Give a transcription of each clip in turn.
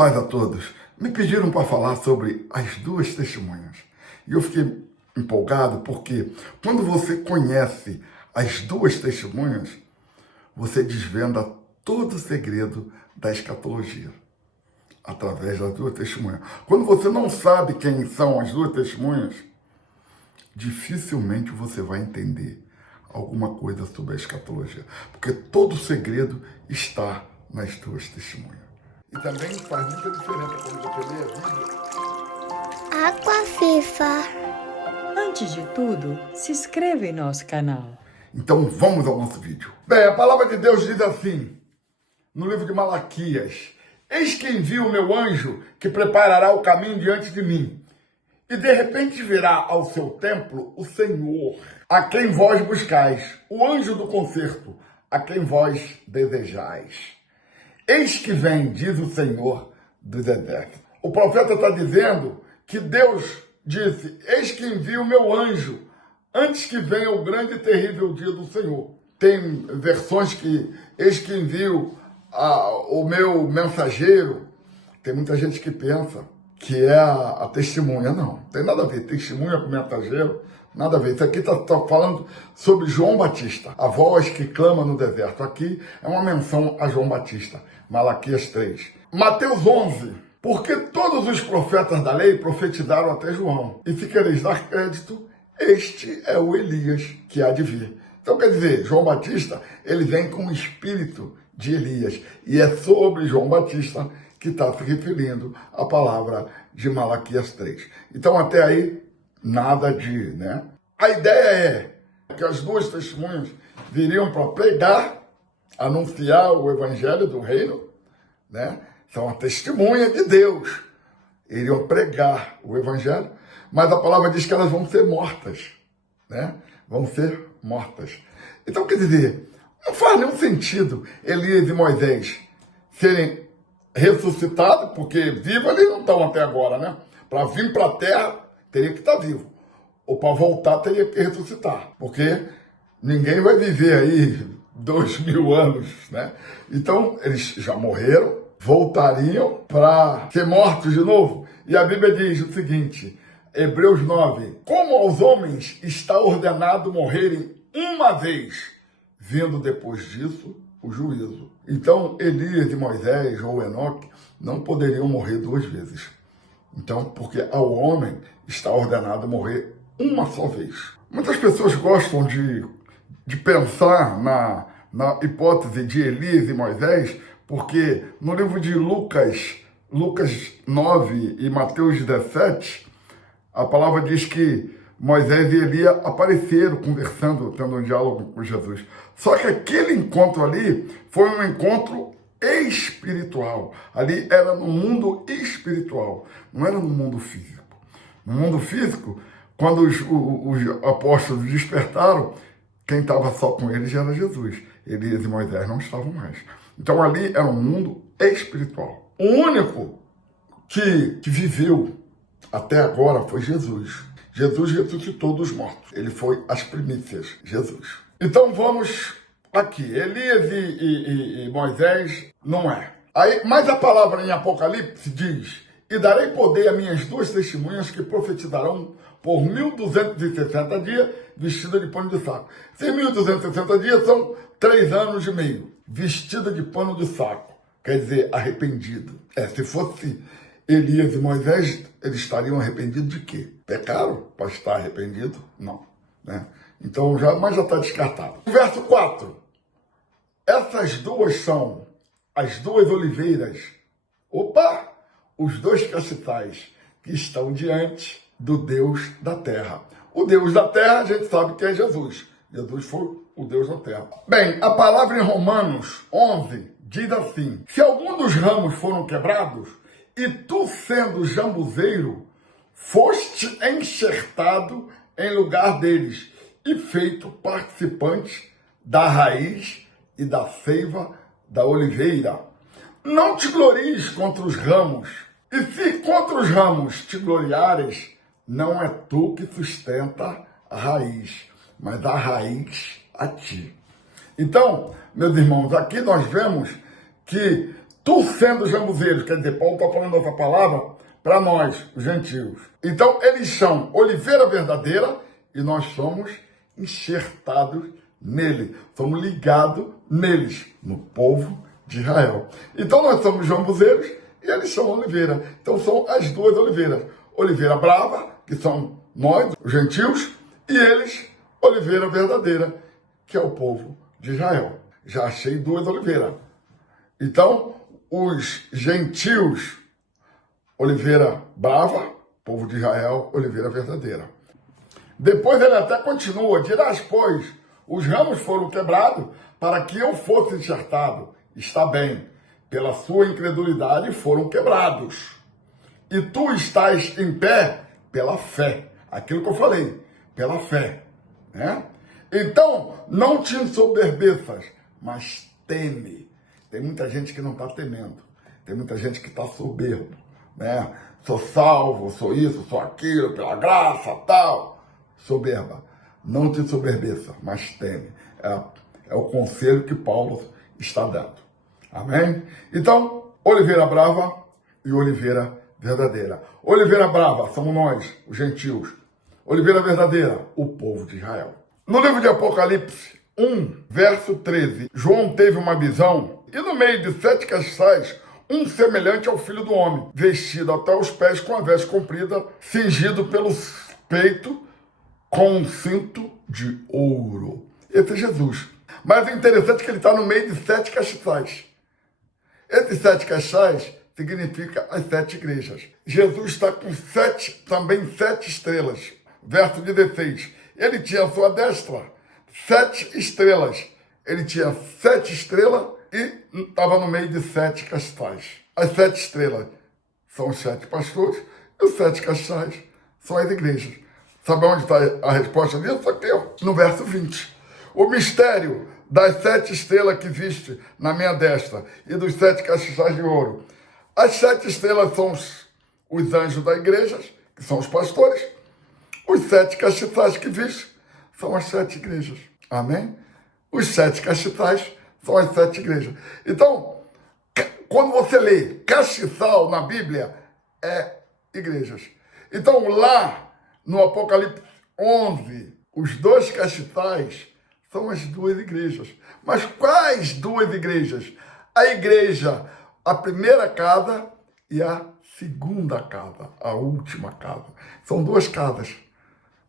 Paz a todos. Me pediram para falar sobre as duas testemunhas. E eu fiquei empolgado porque quando você conhece as duas testemunhas, você desvenda todo o segredo da escatologia através das duas testemunhas. Quando você não sabe quem são as duas testemunhas, dificilmente você vai entender alguma coisa sobre a escatologia, porque todo o segredo está nas duas testemunhas. E também faz muita diferença quando você lê a Bíblia. Aquafifa. Antes de tudo, se inscreva em nosso canal. Então vamos ao nosso vídeo. Bem, a palavra de Deus diz assim, no livro de Malaquias: eis que envio o meu anjo que preparará o caminho diante de mim. E de repente virá ao seu templo o Senhor, a quem vós buscais, o anjo do concerto, a quem vós desejais. Eis que vem, diz o Senhor dos exércitos. O profeta está dizendo que Deus disse: eis que envio o meu anjo, antes que venha o grande e terrível dia do Senhor. Tem versões que eis que envio o meu mensageiro. Tem muita gente que pensa que é a testemunha. Não, tem nada a ver. Testemunha com mensageiro, nada a ver. Isso aqui está falando sobre João Batista, a voz que clama no deserto. Aqui é uma menção a João Batista, Malaquias 3. Mateus 11. Porque todos os profetas da lei profetizaram até João. E se quereis dar crédito, este é o Elias que há de vir. Então, quer dizer, João Batista, ele vem com o espírito de Elias. E é sobre João Batista que está se referindo a palavra de Malaquias 3. Então, até aí, nada de, né? A ideia é que as duas testemunhas viriam para pregar, anunciar o evangelho do reino, né? São a testemunha de Deus. Iriam pregar o evangelho, mas a palavra diz que elas vão ser mortas, né? Vão ser mortas. Então, quer dizer, não faz nenhum sentido Elias e Moisés serem ressuscitados, porque vivos eles não estão até agora, né? Para vir para a terra, teria que estar vivo. Ou para voltar, teria que ressuscitar. Porque ninguém vai viver aí 2000 anos, né? Então, eles já morreram, voltariam para ser mortos de novo. E a Bíblia diz o seguinte, Hebreus 9, como aos homens está ordenado morrerem uma vez, vindo depois disso o juízo. Então, Elias e Moisés ou Enoque não poderiam morrer duas vezes. Então, porque ao homem está ordenado morrer uma só vez. Muitas pessoas gostam de pensar na hipótese de Elias e Moisés, porque no livro de Lucas 9 e Mateus 17, a palavra diz que Moisés e Elias apareceram conversando, tendo um diálogo com Jesus. Só que aquele encontro ali foi um encontro espiritual. Ali era no mundo espiritual, não era no mundo físico. No mundo físico, quando os apóstolos despertaram, quem estava só com eles era Jesus. Elias e Moisés não estavam mais. Então ali era um mundo espiritual. O único que viveu até agora foi Jesus. Jesus ressuscitou dos mortos. Ele foi as primícias, Jesus. Então vamos aqui. Elias e Moisés não é. Aí, mas a palavra em Apocalipse diz: e darei poder a minhas duas testemunhas que profetizarão por 1260 dias, vestida de pano de saco. Esses 1260 dias são 3 anos e meio, vestida de pano de saco. Quer dizer, arrependido. Se fosse Elias e Moisés, eles estariam arrependidos de quê? Pecaram para estar arrependido? Não. Né? Então, mas já está descartado. Verso 4. Essas duas são as duas oliveiras. Opa! Os dois castiçais que estão diante do Deus da terra. O Deus da terra, a gente sabe que é Jesus. Jesus foi o Deus da terra. Bem, a palavra em Romanos 11 diz assim: se algum dos ramos foram quebrados, e tu, sendo jambuzeiro, foste enxertado em lugar deles e feito participante da raiz e da seiva da oliveira. Não te glories contra os ramos, e se contra os ramos te gloriares, não é tu que sustenta a raiz, mas a raiz a ti. Então, meus irmãos, aqui nós vemos que Tu sendo jambuzeiros, quer dizer, Paulo está falando essa palavra para nós, os gentios. Então, eles são oliveira verdadeira e nós somos enxertados nele. Somos ligados neles, no povo de Israel. Então, nós somos jambuzeiros e eles são oliveira. Então, são as duas oliveiras. Oliveira brava, que são nós, os gentios, e eles, oliveira verdadeira, que é o povo de Israel. Já achei duas oliveiras. Então, os gentios, oliveira brava, povo de Israel, oliveira verdadeira. Depois ele até continua, dirás, pois, os ramos foram quebrados para que eu fosse enxertado. Está bem, pela sua incredulidade foram quebrados. E tu estás em pé pela fé. Aquilo que eu falei, pela fé. Né? Então, não te ensoberbeças, mas teme. Tem muita gente que não está temendo. Tem muita gente que está soberbo. Né? Sou salvo, sou isso, sou aquilo, pela graça, tal. Soberba. Não te ensoberbeça, mas teme. É o conselho que Paulo está dando. Amém? Então, oliveira brava e oliveira verdadeira. Oliveira brava somos nós, os gentios. Oliveira verdadeira, o povo de Israel. No livro de Apocalipse 1, verso 13, João teve uma visão e no meio de 7 castiçais, um semelhante ao Filho do Homem, vestido até os pés com a veste comprida, cingido pelo peito com um cinto de ouro. Esse é Jesus. Mas o interessante é que ele está no meio de 7 castiçais. Esses 7 castiçais significa as 7 igrejas. Jesus está com 7 estrelas. Verso 16. Ele tinha à sua destra 7 estrelas. Ele tinha 7 estrelas e estava no meio de 7 castiçais. As 7 estrelas são os 7 pastores e os 7 castiçais são as igrejas. Sabe onde está a resposta disso? Aqui, ó, no verso 20. O mistério das 7 estrelas que viste na minha destra e dos 7 castiçais de ouro. As 7 estrelas são os anjos da igreja, que são os pastores. Os 7 castiçais que viste são as 7 igrejas. Amém? Os 7 castiçais são as 7 igrejas. Então, quando você lê castiçal na Bíblia, é igrejas. Então, lá no Apocalipse 11, os 2 castiçais são as 2 igrejas. Mas quais 2 igrejas? A igreja, a primeira casa e a segunda casa, a última casa. São 2 casas.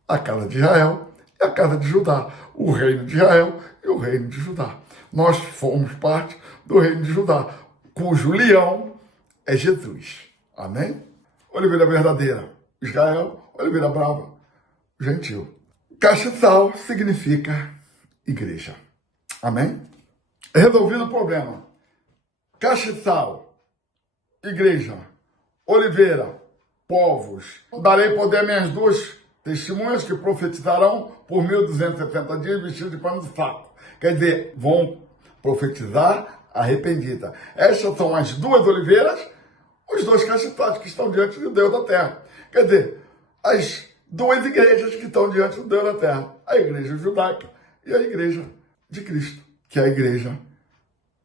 A casa de Israel e a casa de Judá. O reino de Israel e o reino de Judá. Nós fomos parte do reino de Judá, cujo leão é Jesus. Amém? Oliveira verdadeira, Israel, oliveira brava, gentil. Castiçal significa igreja. Amém? Resolvido o problema. Castiçal, igreja, oliveira, povos. Darei poder a minhas 2 testemunhas que profetizarão por 1260 dias vestidos de pano de saco. Quer dizer, vão profetizar arrependida. Estas são as 2 oliveiras, os 2 castiçais que estão diante de Deus da terra. Quer dizer, as 2 igrejas que estão diante de Deus da terra. A igreja judaica e a igreja de Cristo, que é a igreja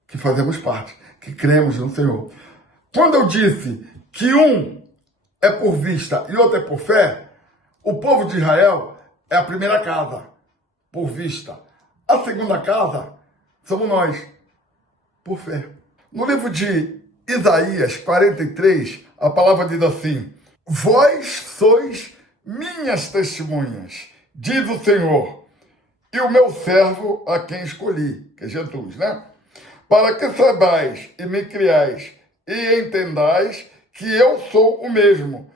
que fazemos parte, que cremos no Senhor. Quando eu disse que um é por vista e outro é por fé, o povo de Israel é a primeira casa, por vista. A segunda casa somos nós, por fé. No livro de Isaías 43, a palavra diz assim: vós sois minhas testemunhas, diz o Senhor, e o meu servo a quem escolhi, que é Jesus, né? Para que saibais e me criais e entendais que eu sou o mesmo,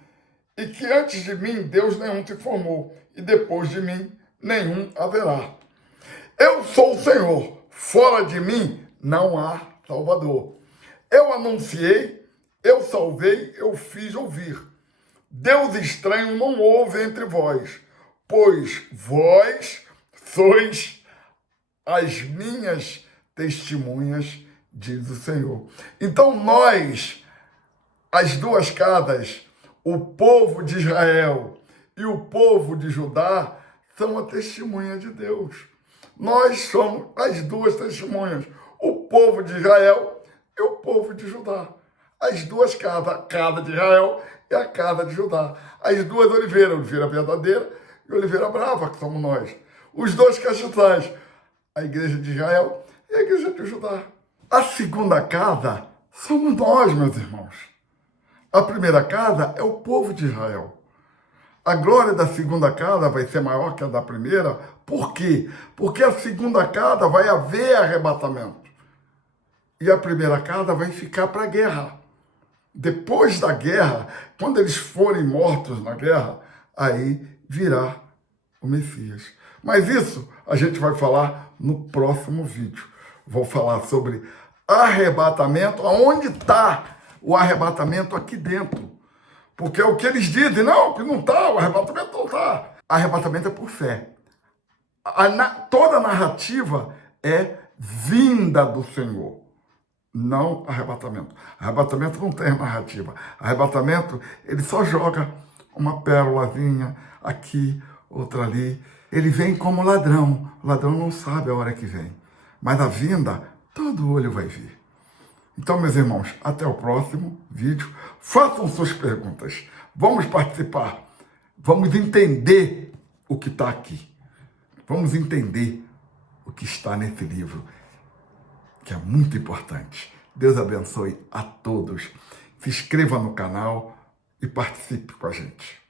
e que antes de mim Deus nenhum se formou, e depois de mim nenhum haverá. Eu sou o Senhor, fora de mim não há Salvador. Eu anunciei, eu salvei, eu fiz ouvir. Deus estranho não houve entre vós, pois vós sois as minhas testemunhas, diz o Senhor. Então nós, as 2 casas, o povo de Israel e o povo de Judá, são a testemunha de Deus. Nós somos as 2 testemunhas, o povo de Israel é o povo de Judá. As duas casas, a casa de Israel e a casa de Judá. As duas oliveiras, a oliveira verdadeira e a oliveira brava, que somos nós. Os dois cachetais, a igreja de Israel e a igreja de Judá. A segunda casa somos nós, meus irmãos. A primeira casa é o povo de Israel. A glória da segunda casa vai ser maior que a da primeira. Por quê? Porque a segunda casa vai haver arrebatamento. E a primeira casa vai ficar para a guerra. Depois da guerra, quando eles forem mortos na guerra, aí virá o Messias. Mas isso a gente vai falar no próximo vídeo. Vou falar sobre arrebatamento. Aonde está o arrebatamento? Aqui dentro. Porque é o que eles dizem. Não, que não está, o arrebatamento não está. Arrebatamento é por fé. Toda a narrativa é vinda do Senhor. Não arrebatamento. Arrebatamento não tem narrativa. Arrebatamento, ele só joga uma pérolazinha aqui, outra ali. Ele vem como ladrão. O ladrão não sabe a hora que vem. Mas a vinda, todo olho vai ver. Então, meus irmãos, até o próximo vídeo. Façam suas perguntas. Vamos participar. Vamos entender o que está aqui. Vamos entender o que está nesse livro, que é muito importante. Deus abençoe a todos. Se inscreva no canal e participe com a gente.